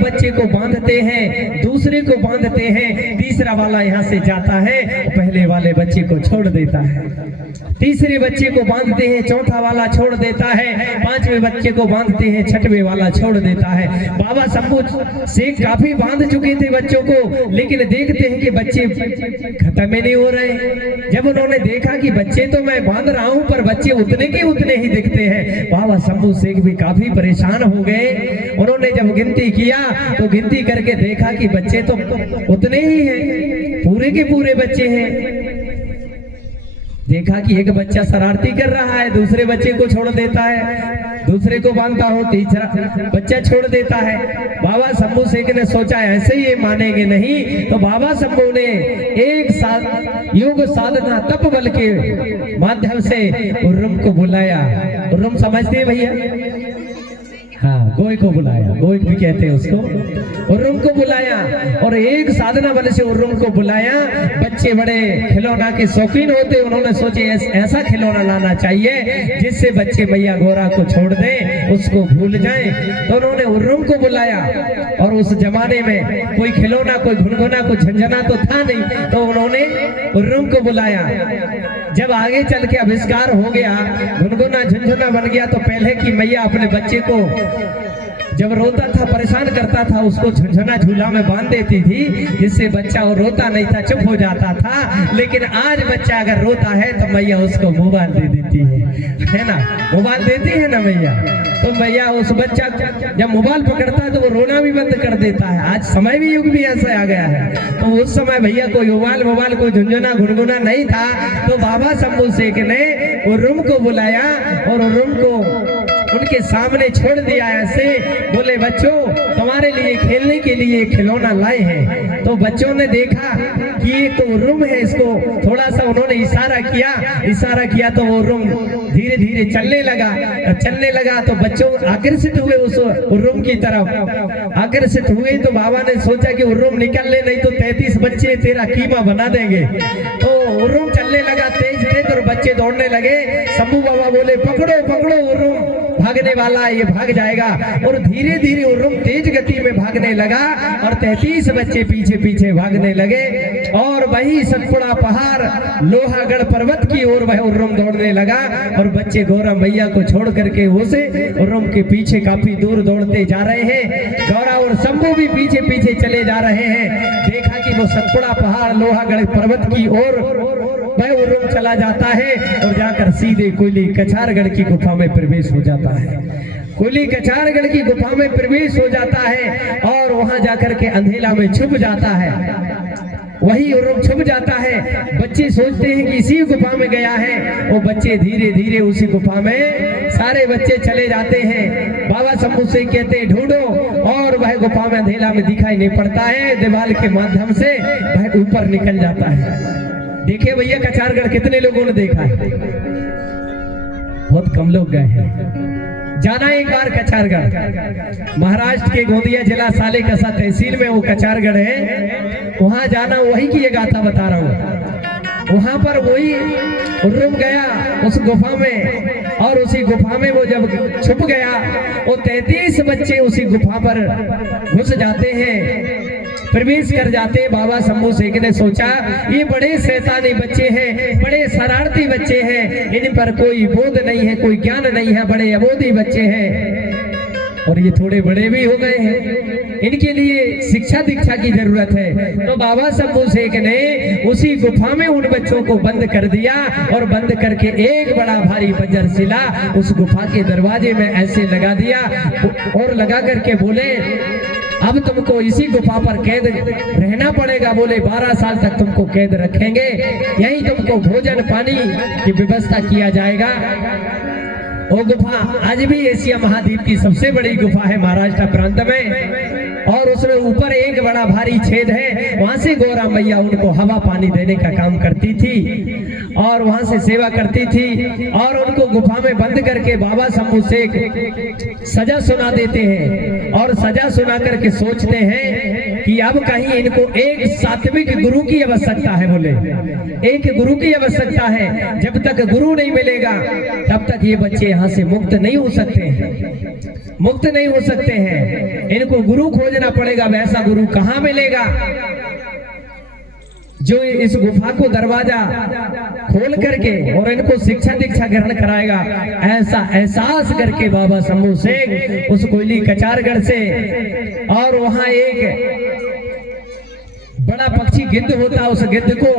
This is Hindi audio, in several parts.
बच्चे को बांधते हैं, दूसरे को बांधते हैं, तीसरा वाला यहाँ से जाता है, पहले वाले बच्चे को छोड़ देता है, तीसरे बच्चे को बांधते हैं, चौथा वाला छोड़ देता है, पांचवें बच्चे को बांधते हैं, छठवें वाला छोड़ देता है। बाबा शंभू शेख काफी बांध चुके थे बच्चों को, लेकिन देखते हैं कि बच्चे खत्म ही नहीं हो रहे। जब उन्होंने देखा कि बच्चे तो मैं बांध रहा हूं पर बच्चे उतने के उतने ही दिखते हैं, बाबा शंभू शेख भी काफी परेशान हो गए। उन्होंने जब गिनती किया तो गिनती करके देखा कि बच्चे तो उतने ही हैं, पूरे के पूरे बच्चे हैं। देखा कि एक बच्चा शरारती कर रहा है, दूसरे बच्चे को छोड़ देता है, दूसरे को बांधता हूँ, तीसरा बच्चा छोड़ देता है। बाबा शंभू शेख ने सोचा ऐसे ही मानेंगे नहीं, तो बाबा शंभू ने एक साथ योग साधना तप बल के माध्यम से उर्रम को बुलाया। उर्रम समझते हैं भैया? हाँ, गोई को बुलाया, गोई भी कहते हैं उसको। उर्रम को बुलाया और एक साधना बल से उर्रम को बुलाया। बच्चे बड़े खिलौना के शौकीन होते, उन्होंने सोचे ऐसा खिलौना लाना चाहिए जिससे बच्चे मैया गौरा को छोड़ दें, उसको भूल जाएं। तो उन्होंने उर्रम को बुलाया और उस जमाने में कोई खिलौना, कोई घुनघुना, कोई झंझना तो था नहीं, तो उन्होंने उर्रम को बुलाया। जब आगे चल के आविष्कार हो गया, घुनघुना झुनझुना बन गया, तो पहले की मैया अपने बच्चे को जब रोता था, परेशान करता था, उसको झुनझुना झूला में बांध देती थी, जिससे बच्चा और रोता नहीं था, चुप हो जाता था। लेकिन आज बच्चा अगर रोता है तो मैया उसको मोबाइल दे देती है ना, मोबाइल देती है ना मैया। तो मैया उस बच्चा जब मोबाइल पकड़ता है तो वो रोना भी बंद कर देता है। आज समय भी युग भी ऐसा आ गया है, तो उस समय भैया कोई मोबाइल कोई झुनझुना घुनघुना नहीं था। तो बाबा शंभू शेख ने उर्रम को बुलाया और उर्रम को उनके सामने छोड़ दिया। ऐसे बोले, बच्चों तुम्हारे लिए खेलने के लिए खिलौना लाए हैं। तो बच्चों ने देखा कि ये तो उर्रम है, इसको थोड़ा सा उन्होंने इशारा किया तो वो उर्रम धीरे धीरे चलने लगा। तो बच्चों आकर्षित हुए उस उर्रम की तरफ, आकर्षित हुए। तो बाबा ने सोचा कि उर्रम निकल ले, नहीं तो 33 बच्चे तेरा कीमा बना देंगे। तो उर्रम चलने लगा तेज और बच्चे दौड़ने लगे। शंभू बाबा बोले, पकड़ो उर्रम भागने वाला है, ये भाग जाएगा। और धीरे धीरे उर्रम तेज गति में भागने लगा और 33 बच्चे पीछे पीछे भागने लगे। और वही सतपुड़ा पहाड़ लोहागढ़ पर्वत की ओर वह उर्रम दौड़ने लगा और बच्चे गौरा मैया को छोड़ करके उसे उर्रम के पीछे काफी दूर दौड़ते जा रहे हैं। गौरा और शंभू भी पीछे पीछे चले जा रहे हैं। देखा कि वो सतपुड़ा पहाड़ लोहागढ़ पर्वत की ओर वह उर्रम चला जाता है और जाकर सीधे कोयली कछारगढ़ की गुफा में प्रवेश हो जाता है। कोयली कछारगढ़ की गुफा में प्रवेश हो जाता है और वहां जाकर के अंधेला में छुप जाता है। वही उर्रम छुप जाता है। बच्चे सोचते हैं कि इसी गुफा में गया है। वो बच्चे धीरे धीरे उसी गुफा में सारे बच्चे चले जाते हैं। बाबा शंभू शेख कहते हैं ढूंढो, और वह गुफा में अंधेला में दिखाई नहीं पड़ता है। दीवार के माध्यम से वह ऊपर निकल जाता है। देखे भैया कछारगढ़ कितने लोगों ने देखा है? बहुत कम लोग गए हैं। जाना एक बार कछारगढ़, महाराष्ट्र के गोंदिया जिला सालेकसा तहसील में वो कछारगढ़ है। वहां जाना, वही की ये गाथा बता रहा हूँ। वहां पर वही उर्रम गया उस गुफा में, और उसी गुफा में वो जब छुप गया, वो 33 बच्चे उसी गुफा पर घुस जाते हैं, प्रवेश कर जाते। बाबा शंभू शेख ने सोचा ये बड़े शैतानी बच्चे हैं, बड़े शरारती बच्चे हैं, इन पर कोई बोध नहीं है, कोई ज्ञान नहीं है, बड़े अबोधी बच्चे हैं और ये थोड़े बड़े भी हो गए हैं, इनके लिए शिक्षा दीक्षा की जरूरत है। तो बाबा शंभू शेख ने उसी गुफा में उन बच्चों को बंद कर दिया और बंद करके एक बड़ा भारी बंजर शिला उस गुफा के दरवाजे में ऐसे लगा दिया और लगा करके बोले, अब तुमको इसी गुफा पर कैद रहना पड़ेगा। बोले 12 साल तक तुमको कैद रखेंगे, यही तुमको भोजन पानी की व्यवस्था किया जाएगा। वो गुफा आज भी एशिया महाद्वीप की सबसे बड़ी गुफा है महाराष्ट्र प्रांत में, और उसमें ऊपर एक बड़ा भारी छेद है। वहां से गौरा मैया उनको हवा पानी देने का काम करती थी और वहां से सेवा करती थी। और उनको गुफा में बंद करके बाबा शंभू शेख सजा सुना देते हैं और सजा सुना करके सोचते हैं कि अब कहीं इनको एक सात्विक गुरु की आवश्यकता है। बोले एक गुरु की आवश्यकता है। जब तक गुरु नहीं मिलेगा तब तक ये बच्चे यहाँ से मुक्त नहीं हो सकते हैं, मुक्त नहीं हो सकते हैं। इनको गुरु खोजना पड़ेगा। वैसा गुरु कहाँ मिलेगा जो इस गुफा को दरवाजा खोल करके और इनको शिक्षा दीक्षा ग्रहण कराएगा। ऐसा एहसास करके बाबा शंभू शेख उस कोयली कचारगढ़ से, और वहां एक बड़ा पक्षी गिद्ध होता, उस गिद्ध को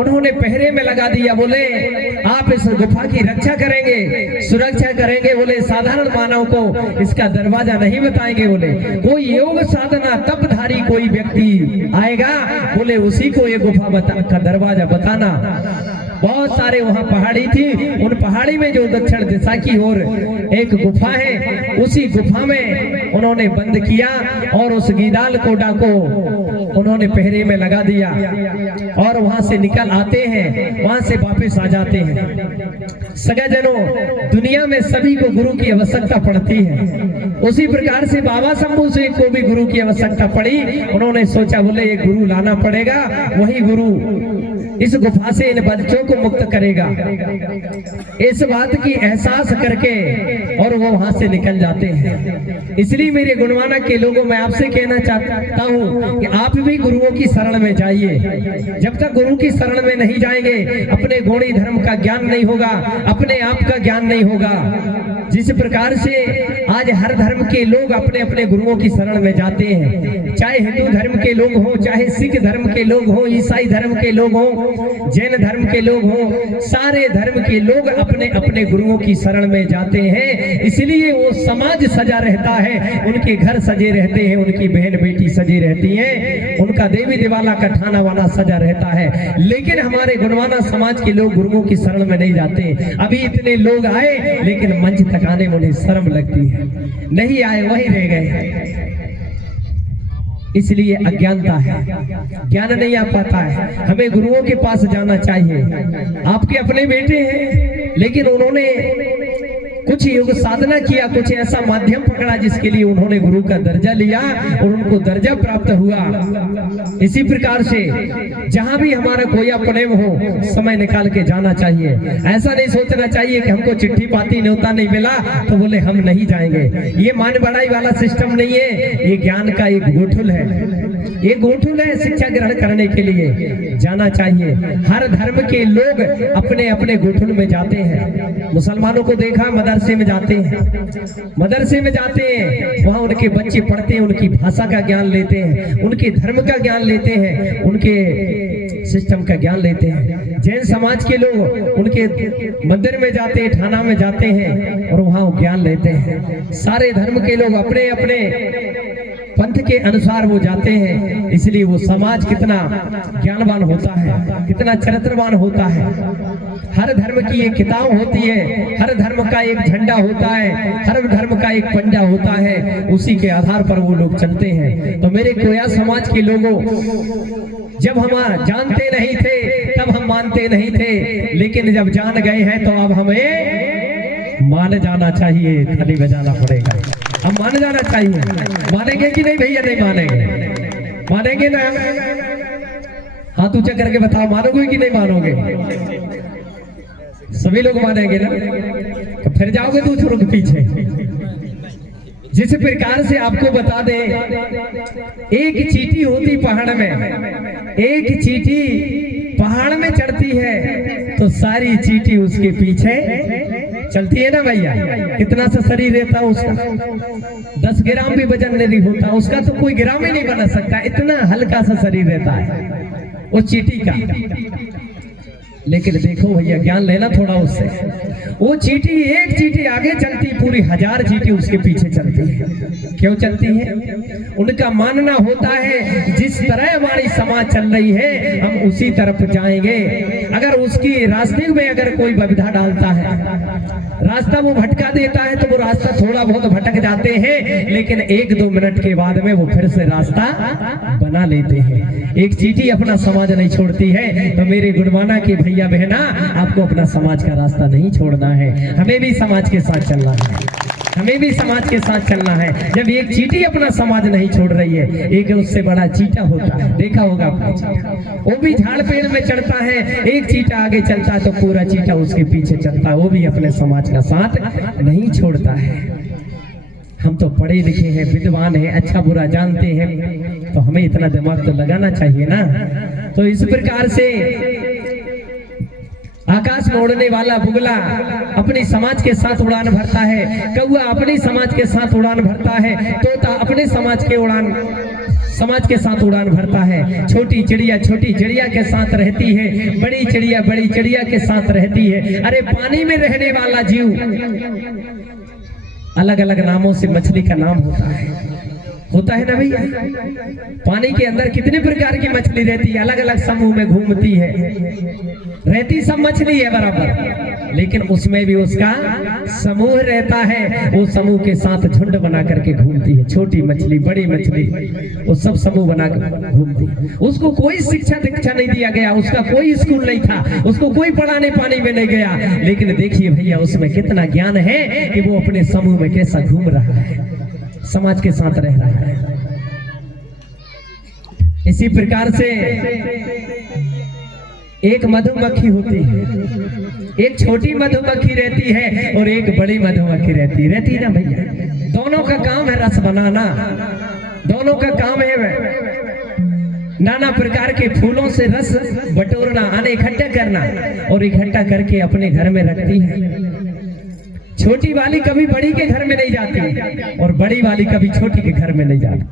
उन्होंने पहरे में लगा दिया। बोले आप इस गुफा की रक्षा करेंगे, सुरक्षा करेंगे। बोले साधारण मानव को इसका दरवाजा नहीं बताएंगे। बोले कोई योग साधना तपधारी कोई व्यक्ति आएगा, बोले उसी को ये गुफा का दरवाजा बताना। बहुत सारे वहां पहाड़ी थी, उन पहाड़ी में जो दक्षिण दिशा की ओर एक गुफा है, उसी गुफा में उन्होंने बंद किया और उस गीदाल कोडा को उन्होंने पहरे में लगा दिया और वहां से निकल आते हैं, वहां से वापस आ जाते हैं। सगाजनों, दुनिया में सभी को गुरु की आवश्यकता पड़ती है। उसी प्रकार से बाबा शंभू शेख को भी गुरु की आवश्यकता पड़ी। उन्होंने सोचा बोले एक गुरु लाना पड़ेगा, वही गुरु इस गुफा से इन बच्चों को मुक्त करेगा। इस बात की एहसास करके और वो वहां से निकल जाते हैं। इसलिए मेरे गुणवाना के लोगों, मैं आपसे कहना चाहता हूँ कि आप भी गुरुओं की शरण में जाइए। जब तक गुरु की शरण में नहीं जाएंगे, अपने गौड़ी धर्म का ज्ञान नहीं होगा, अपने आप का ज्ञान नहीं होगा। जिस प्रकार से आज हर धर्म के लोग अपने अपने गुरुओं की शरण में जाते हैं, चाहे हिंदू धर्म के लोग हों, चाहे सिख धर्म के लोग हों, ईसाई धर्म के लोग हों, जैन धर्म के लोग हों, सारे धर्म के लोग अपने अपने गुरुओं की शरण में जाते हैं। इसलिए वो समाज सजा रहता है, उनके घर सजे रहते हैं, उनकी बहन बेटी सजी रहती है, उनका देवी देवाला का ठाना वाना सजा रहता है। लेकिन हमारे गुणवाना समाज के लोग गुरुओं की शरण में नहीं जाते। अभी इतने लोग आए लेकिन मंच तक आने में उन्हें शर्म लगती है, नहीं आए वहीं रह गए। इसलिए अज्ञानता है, ज्ञान नहीं आ पाता है। हमें गुरुओं के पास जाना चाहिए। आपके अपने बेटे हैं, लेकिन उन्होंने कुछ योग साधना किया, कुछ ऐसा माध्यम पकड़ा जिसके लिए उन्होंने गुरु का दर्जा लिया और उनको दर्जा प्राप्त हुआ। इसी प्रकार से जहां भी हमारा कोई प्रेम हो, समय निकाल के जाना चाहिए। ऐसा नहीं सोचना चाहिए कि हमको चिट्ठी पाती न्योता नहीं मिला तो बोले हम नहीं जाएंगे। ये मान बढ़ाई वाला सिस्टम नहीं है, ये ज्ञान का एक गोठुल है, ये गोठुल है। शिक्षा ग्रहण करने के लिए जाना चाहिए। हर धर्म के लोग अपने अपने गोठुल में जाते हैं। मुसलमानों को देखा मदरसे में जाते हैं, मदरसे में जाते हैं, वहां उनके बच्चे पढ़ते हैं, उनकी भाषा का ज्ञान लेते हैं, उनके धर्म का ज्ञान लेते हैं, उनके सिस्टम का ज्ञान लेते हैं। जैन समाज के लोग उनके मंदिर में जाते हैं, थाना में जाते हैं और वहां ज्ञान लेते हैं। सारे धर्म के लोग अपने अपने पंथ के अनुसार वो जाते हैं। इसलिए वो समाज कितना ज्ञानवान होता है, कितना चरित्रवान होता है। हर धर्म की एक किताब होती है, हर धर्म का एक झंडा होता है, हर धर्म का एक पंजा होता है, उसी के आधार पर वो लोग चलते हैं। तो मेरे कोया समाज के लोगों, जब हम जानते नहीं थे तब हम मानते नहीं थे, लेकिन जब जान गए हैं तो अब हमें मान जाना चाहिए। खाली बजाना पड़ेगा, हम मान जाना चाहिए। मानेंगे कि नहीं भैया? नहीं मानेंगे, मानेंगे ना? हाथ ऊंचा करके बताओ, मानोगे कि नहीं मानोगे? सभी लोग मानेंगे ना? तो फिर जाओगे दूसरों के पीछे। जिस प्रकार से आपको बता दे, एक चींटी होती पहाड़ में, एक चींटी पहाड़ में चढ़ती है तो सारी चींटी उसके पीछे चलती है ना भैया। कितना सा शरीर रहता है उसका, 10 ग्राम भी वजन नहीं होता उसका, तो कोई ग्राम ही नहीं बना सकता, इतना हल्का सा शरीर रहता है वो चींटी का। लेकिन देखो भैया, ज्ञान लेना थोड़ा उससे। वो चींटी, एक चींटी आगे चलती, पूरी 1000 चींटी उसके पीछे चलती है। क्यों चलती है? उनका मानना होता है जिस तरह हमारी समाज चल रही है हम उसी तरफ जाएंगे। अगर उसकी रास्ते में अगर कोई बाधा डालता है, रास्ता वो भटका देता है, तो वो रास्ता थोड़ा बहुत भटक जाते हैं, लेकिन 1-2 मिनट के बाद में वो फिर से रास्ता बना लेते हैं। एक चींटी अपना समाज नहीं छोड़ती है। तो मेरे गुणवाना के भैया बहना, आपको अपना समाज का रास्ता नहीं छोड़ना है, हमें भी समाज के साथ चलना है। हमें भी समाज के साथ चलना है। जब एक चींटी अपना समाज नहीं छोड़ रही है, एक उससे बड़ा चींटा होता है, देखा होगा आपने चींटा, वो भी झाड़ पेड़ में चढ़ता है, एक चींटा आगे चलता है तो पूरा चींटा उसके पीछे चलता है, वो भी अपने समाज का साथ नहीं छोड़ता है। हम तो पढ़े लिखे हैं, विद्वान हैं, अच्छा बुरा जानते हैं, तो हमें इतना दिमाग तो लगाना चाहिए ना। तो इस प्रकार से आकाश में उड़ने वाला बुगला अपनी समाज के साथ उड़ान भरता है, कौआ अपनी समाज के साथ उड़ान भरता है, तोता अपने समाज के साथ उड़ान भरता है। छोटी चिड़िया के साथ रहती है, बड़ी चिड़िया के साथ रहती है। अरे पानी में रहने वाला जीव अलग अलग नामों से मछली का नाम होता है ना भैया। पानी के अंदर कितने प्रकार की मछली रहती है, अलग अलग समूह में घूमती है, रहती सब मछली है बराबर, लेकिन उसमें भी उसका समूह रहता है, वो समूह के साथ झुंड बना करके घूमती है। छोटी मछली, बड़ी मछली, वो सब समूह बना कर घूमती है। उसको कोई शिक्षा दीक्षा नहीं दिया गया, उसका कोई स्कूल नहीं था, उसको कोई पढ़ाने पानी में नहीं गया, लेकिन देखिए भैया उसमें कितना ज्ञान है कि वो अपने समूह में कैसा घूम रहा है, समाज के साथ रह रहा है। इसी प्रकार से एक मधुमक्खी होती है, एक छोटी मधुमक्खी रहती है और एक बड़ी मधुमक्खी रहती है ना भैया। दोनों का काम है रस बनाना, दोनों का काम है नाना प्रकार के फूलों से रस बटोरना, आने इकट्ठा करना, और इकट्ठा करके अपने घर में रखती है। छोटी वाली कभी बड़ी के घर में नहीं जाती और बड़ी वाली कभी छोटी के घर में नहीं जाती।